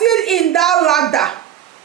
still in that ladder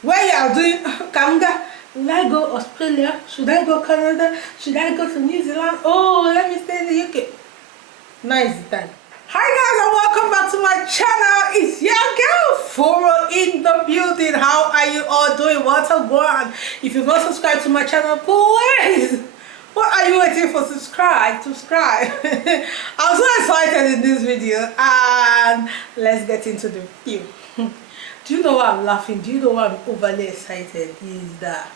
where you are doing Kanga, will I go Australia? Should I go Canada? Should I go to New Zealand? Oh, let me stay in the UK. Now is the time. Hi guys, and welcome back to my channel. It's your girl Foro in the building. How are you all doing? What's up, one? If you've not subscribed to my channel, please, what are you waiting for? Subscribe. I'm so excited in this video, and let's get into the video. Do you know why I'm laughing? Do you know why I'm overly excited? Is that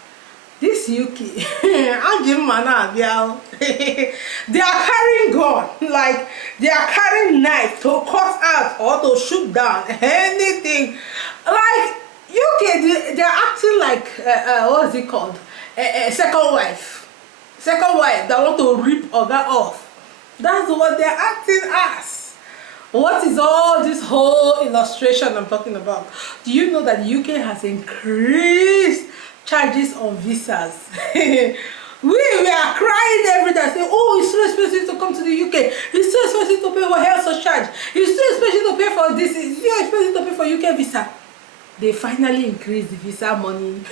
this UK, they are carrying gun, like they are carrying knife to cut out or to shoot down anything. Like UK, they are acting like what is it called? A second wife that want to rip Oga off. That's what they're acting as. What is all this whole illustration I'm talking about? Do you know that the UK has increased charges on visas? we are crying every day saying, oh, it's so expensive to come to the UK, it's so expensive to pay for health surcharge, it's so expensive to pay for this, it's so expensive to pay for UK visa. They finally increased the visa money.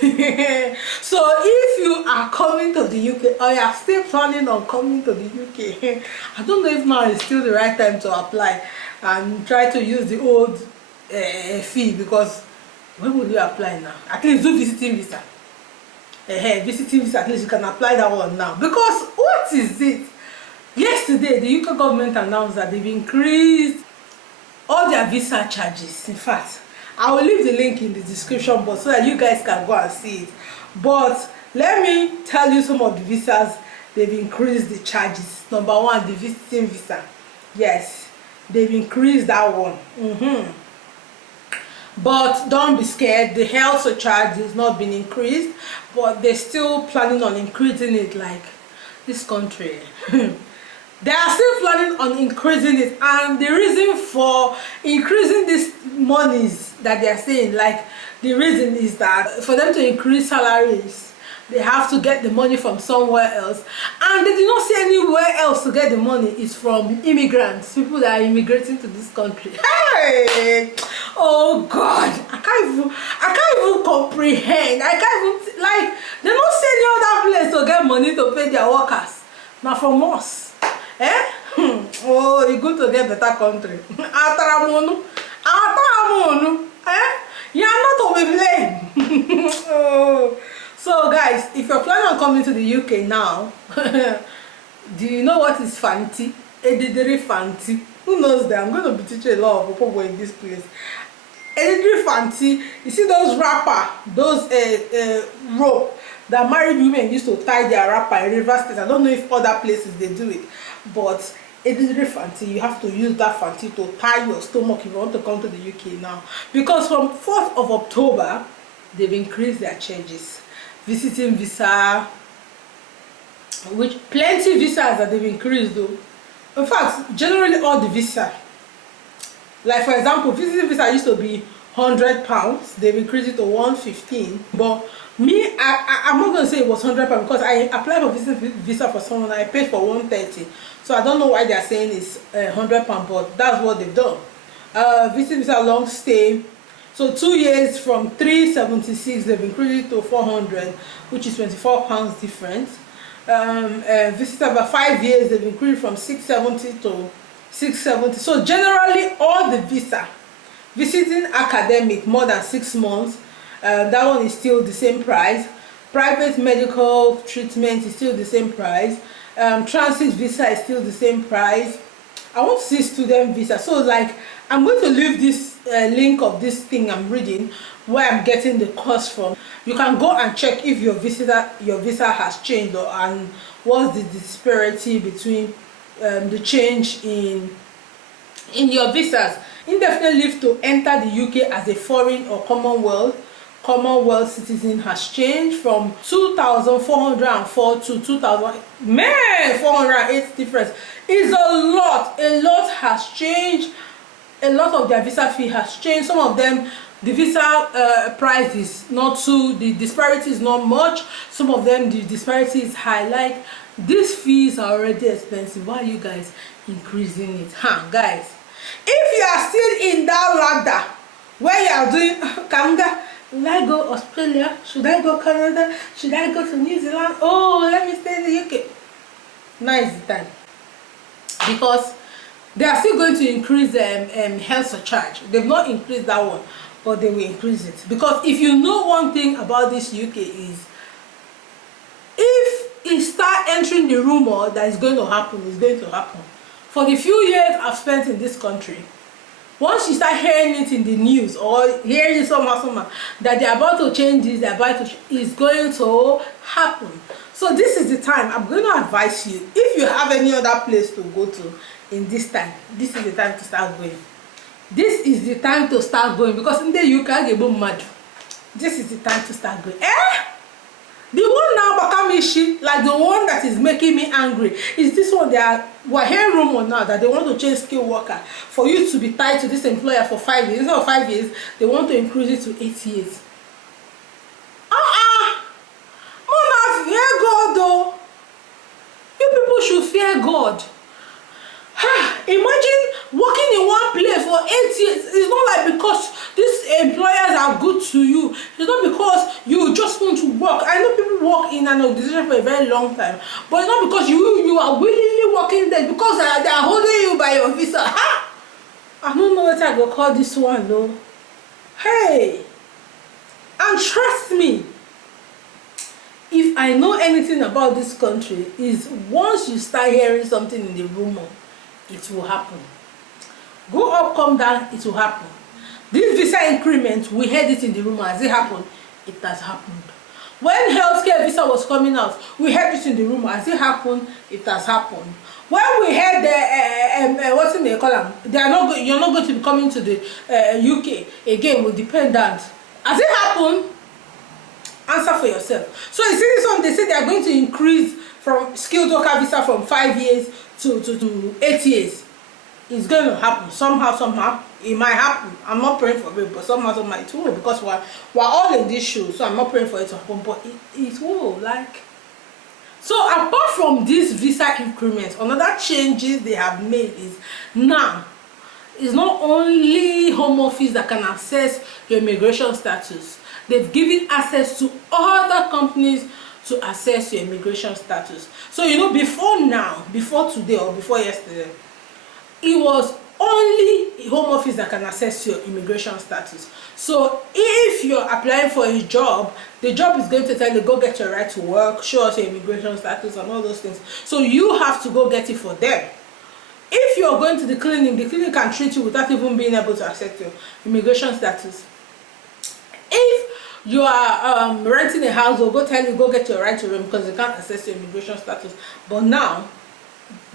So if you are coming to the UK or you are still planning on coming to the UK, I don't know if now is still the right time to apply and try to use the old fee, because when will you apply now? At least do visiting visa. Visiting visa, at least you can apply that one now. Because what is it? Yesterday, the UK government announced that they've increased all their visa charges. In fact, I will leave the link in the description box so that you guys can go and see it. But let me tell you some of the visas they've increased the charges. Number one, the visiting visa. Yes, they've increased that one. But don't be scared, the health surcharge has not been increased, but they're still planning on increasing it, like this country. They are still planning on increasing it, and the reason for increasing these monies that they are saying, like the reason is that for them to increase salaries, they have to get the money from somewhere else, and they do not see anywhere else to get the money. Is from immigrants, people that are immigrating to this country. Hey, oh God, I can't even comprehend. I can't even, like, they don't see any other place to get money to pay their workers. Now from us. Oh, it's good to get better country. You are not to be blamed. Oh. So guys, if you're planning on coming to the UK now, do you know what is fanti? Edidiri fanti. Who knows that? I'm going to be teaching a lot of people in this place. Edidiri fanti. You see those wrapper, those rope that married women used to tie their wrapper in River State. I don't know if other places they do it, but edidiri fanti, you have to use that fanti to tie your stomach if you want to come to the UK now. Because from 4th of October, they've increased their charges. Visiting visa, which plenty visas that they've increased though. In fact, generally all the visa, like for example, visiting visa used to be £100, they've increased it to 115. But me, I'm not going to say it was £100 because I applied for visiting visa for someone, I paid for 130. So I don't know why they're saying it's £100, but that's what they've done. Visiting visa long stay, so 2 years from 376, they've increased it to 400, which is £24 difference. Visitor about 5 years, they've increased from 670 to 670. So generally all the visa, visiting academic more than 6 months, that one is still the same price. Private medical treatment is still the same price. Transit visa is still the same price. I want to see student visa. So like, I'm going to leave this link of this thing I'm reading where I'm getting the cost from. You can go and check if your visa has changed, or and what's the disparity between the change in your visas. Indefinite leave to enter the UK as a foreign or Commonwealth citizen has changed from 2,404 to 2,000. Man, 408 difference is a lot. A lot has changed. A lot of their visa fee has changed. Some of them, the visa price is not too, the disparity is not much. Some of them, the disparity is high. Like, these fees are already expensive. Why are you guys increasing it? Guys, if you are still in that ladder where you are doing Kanga. Will I go Australia? Should I go Canada? Should I go to New Zealand? Oh, let me stay in the UK. Now is the time, because they are still going to increase health surcharge. They've not increased that one, but they will increase it. Because if you know one thing about this UK is, if it start entering the rumor that is going to happen, it's going to happen. For the few years I've spent in this country, once you start hearing it in the news or hearing it somehow that they're about to change this, they're about to, it's going to happen. So this is the time. I'm going to advise you, if you have any other place to go to in this time, this is the time to start going. This is the time to start going, because in the UK I get mad. This is the time to start going. The one now Bakamishi, like the one that is making me angry, is this one. We're hearing rumor now that they want to change skilled worker for you to be tied to this employer for 5 years. Instead of 5 years, they want to increase it to 8 years. Mona, fear God though. You people should fear God. Imagine working in one place for 8 years. It's not like because these employers are good to you. It's not because you just want to work. I know people work in an organization for a very long time, but it's not because you are willingly working there, because they are holding you by your visa. I don't know what I go call this one though. Hey, and trust me, if I know anything about this country, is once you start hearing something in the rumor, it will happen. Go up, come down, it will happen. This visa increment, we heard it in the rumor. Has it happened? It has happened. When healthcare visa was coming out, we heard it in the rumor. Has it happened? It has happened. When we heard the what's in the column, you're not going to be coming to the UK again with dependant. Has it happened? Answer for yourself. So you see this one, they say they are going to increase from skilled worker visa from 5 years to 8 years. It's going to happen somehow. It might happen. I'm not praying for it, but somehow it will, because we're all in this show. So I'm not praying for it to happen, but it will. Like, so apart from this visa increment, another changes they have made is now it's not only Home Office that can access your immigration status. They've given access to other companies to access your immigration status. So you know, before today or before yesterday, it was only Home Office that can access your immigration status. So if you're applying for a job, the job is going to tell you, go get your right to work, show us your immigration status and all those things. So you have to go get it for them. If you're going to the clinic can treat you without even being able to access your immigration status. If you are renting a house, they'll go tell you, go get your right to rent, because they can't access your immigration status. But now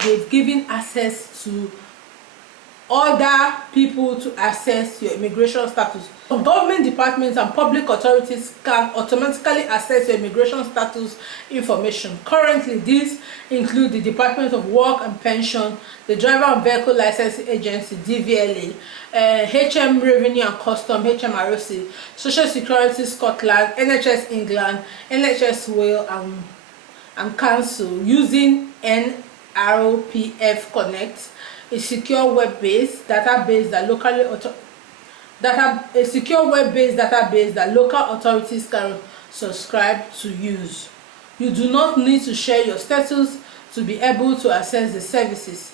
they've given access to other people to access your immigration status. Government departments and public authorities can automatically access your immigration status information. Currently, these include the Department of Work and Pension, the Driver and Vehicle Licensing Agency (DVLA), HM Revenue and Custom (HMRC), Social Security Scotland, NHS England, NHS Wales, and Council, using NROPF Connect, a secure web-based database that local authorities can subscribe to use. You do not need to share your status to be able to access the services.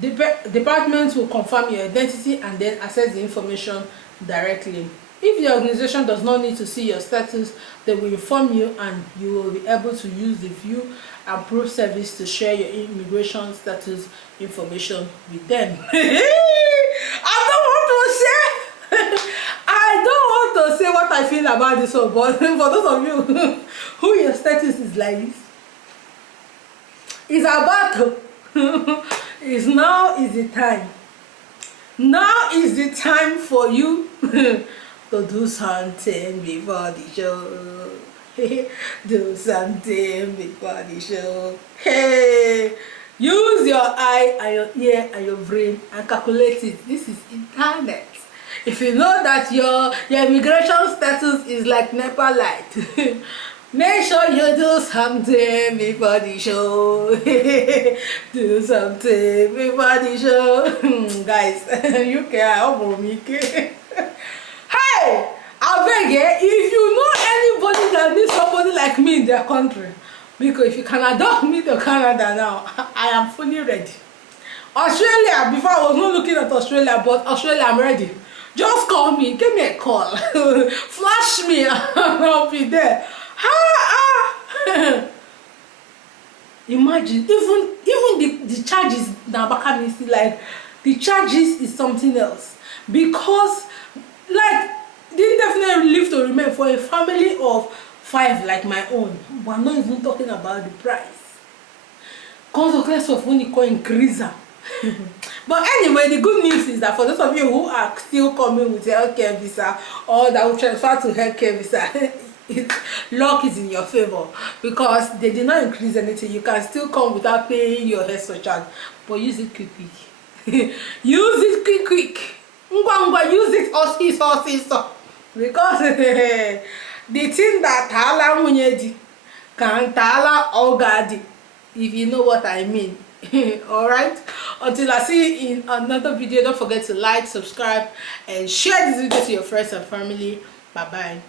Departments will confirm your identity and then access the information directly. If the organization does not need to see your status, they will inform you, and you will be able to use the View and Proof service to share your immigration status information with them. I don't want to say what I feel about this one, but for those of you who your status is like this, it's about to now is the time. Now is the time for you to do something before the show. Do something before the show. Hey, use your eye and your ear and your brain and calculate it. This is internet. If you know that your immigration status is like NEPA light, make sure you do something before the show. Do something before the show. Guys, you care, their country. Because if you can adopt me to Canada now, I am fully ready. Australia, before I was not looking at Australia, but Australia, I'm ready. Just call me, give me a call, flash me, and I'll be there. Imagine, even the charges now back me see, like the charges is something else, because like they definitely live to remain for a family of 5 like my own. We're not even talking about the price. Consequence of when you call increaser. But anyway, the good news is that for those of you who are still coming with a healthcare visa, or that will transfer to healthcare visa, luck is in your favor, because they did not increase anything. You can still come without paying your health surcharge, but use it quick. Use it quick. Use it also, because the thing that Tala Munyedi can Tala Ogadi, if you know what I mean. Alright, until I see you in another video, don't forget to like, subscribe, and share this video to your friends and family. Bye bye.